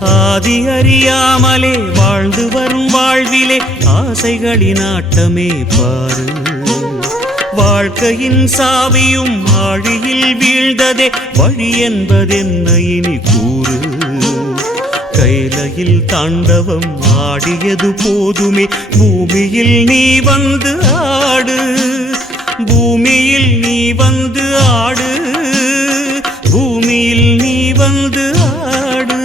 ஆதி அறியாமலே வாழ்ந்து வரும் வாழ்விலே ஆசைகளின் ஆட்டமே பாரு. வாழ்க்கையின் சாவியும் ஆழியில் வீழ்ந்ததே வழி என்பதென்ன இனி கூறு. கைலையில் தாண்டவம் ஆடியது போதுமே பூமியில் நீ வந்து ஆடு. பூமியில் நீ வந்து ஆடு. பூமியில் நீ வந்து ஆடு.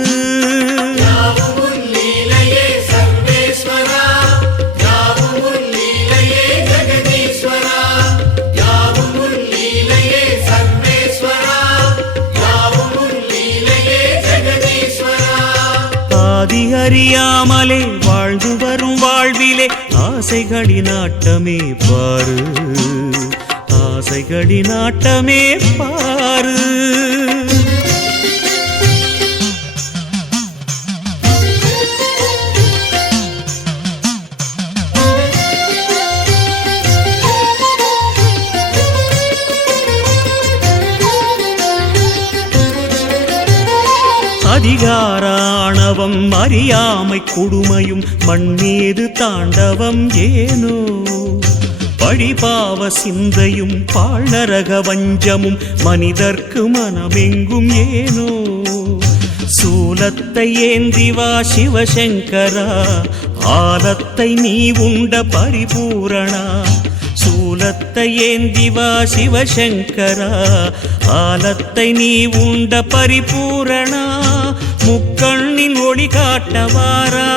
ஆதி அறியாமலே வாழ்ந்து வரும் வாழ்விலே ஆசைகளின் ஆட்டமே பாரு. ஆசைகளின் ஆட்டமே பாரு. அதிகாராணவம் அறியாமை கொடுமையும் மண்ணீது தாண்டவம் ஏனோ. பழிபாவ சிந்தையும் பாழரக வஞ்சமும் மனிதர்க்கு மனமெங்கும் ஏனோ. சூலத்தை ஏந்திவா சிவசங்கரா ஆலத்தை நீ உண்ட பரிபூரணா. சூலத்தை ஏந்திவா சிவசங்கரா ஆலத்தை நீ உண்ட பரிபூரணா. முக்கண்ணின் ஒளி காட்டவாரா.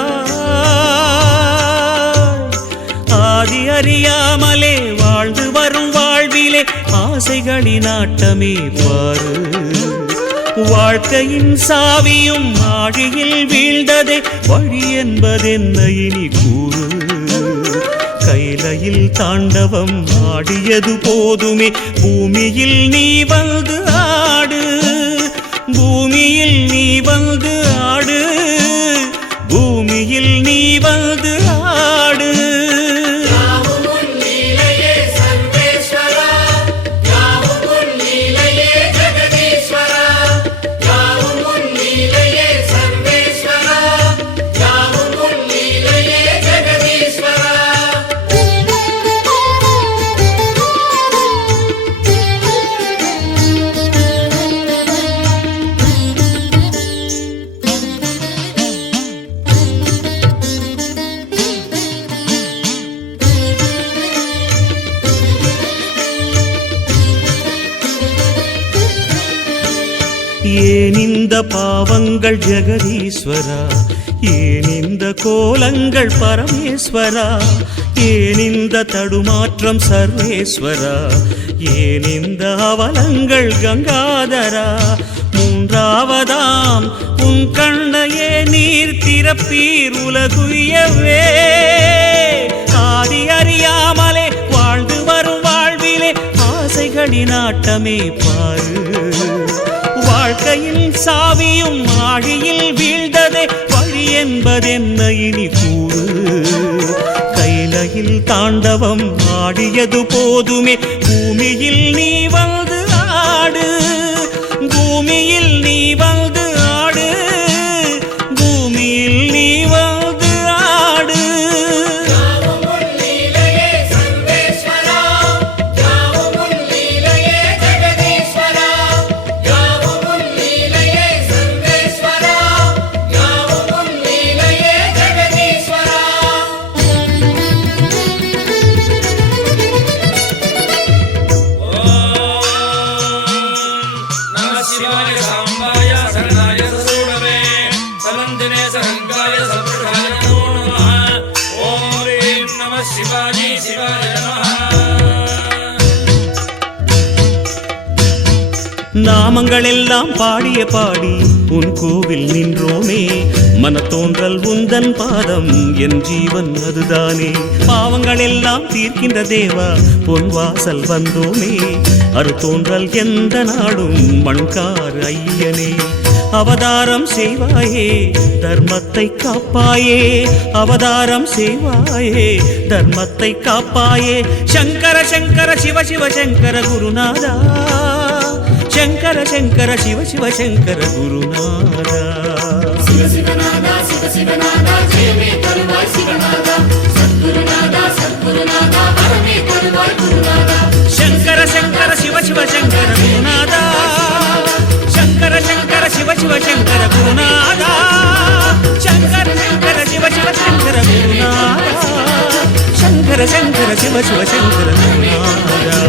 ஆதி அறியாமலே வாழ்ந்து வரும் வாழ்விலே ஆசைகளின் ஆட்டமே பாரு. வாழ்க்கையின் சாவியும் ஆழியில் வீழ்ந்ததே வழி என்பதென்ன இனி கூறு. கைலையில் தாண்டவம் ஆடியது போதுமே பூமியில் நீ வந்து ஆடு. பூமியில் நீ வந்து ஆடு. பூமியில் நீ வந்து ஆடு. ஏன் இந்த பாவங்கள் ஜெகதீஸ்வரா. ஏன் இந்த கோலங்கள் பரமேஸ்வரா. ஏன் இந்த தடுமாற்றம் சர்வேஸ்வரா. ஏன் இந்த அவலங்கள் கங்காதரா. மூன்றாவதாம் உன் கண்ணையே நீர் திறப்பீர் உலகுயவே. ஆதி அறியாமலே வாழ்ந்து வரும் வாழ்விலே ஆசைகளின் ஆட்டமே பாரு. வாழ்க்கையின் சாவியும் ஆழியில் வீழ்ந்ததே வழி என்பதென்ன இனி கூறு. கைலையில் தாண்டவம் ஆடியது போதுமே பூமியில் நீ வந்து ஆடு. பூமியில் நீ வந்து ஆடு. பூமியில் நீ வந்து ஆடு. शिवाय நாமங்கள் எல்லாம் பாடிய பாடி உன் கோவில் நின்றோமே, மன தோன்றல் உந்தன் பாதம் என் ஜீவன் அதுதானே. பாவங்கள் எல்லாம் தீர்க்கின்ற தேவா பொன் வாசல் வந்தோமே, அரு தோன்றல் எந்த நாடும் மண்கார் ஐயனே. அவதாரம் செய்வாயே தர்மத்தை காப்பாயே, அவதாரம் செய்வாயே தர்மத்தை காப்பாயே. சங்கர சங்கர சிவ சிவ சங்கர குருநாதா, சங்கர சங்கர சிவ சிவ சங்கர குருநாதா. சிவ சிவநாதா சிவ சிவநாதா ஜெயமே தருவாய் சிவநாதா, சத்குருநாதா சத்குருநாதா வரமே தருவாய் குருநாதா. சங்கர சங்கர சிவ சிவ சங்கர குருநாதா, சங்கர சங்கர சிவ சிவ சங்கர குருநாதா, சங்கர சங்கர சிவ சிவ சங்கர குருநாதா, சங்கர சங்கர சிவ சிவ சங்கர குருநாதா.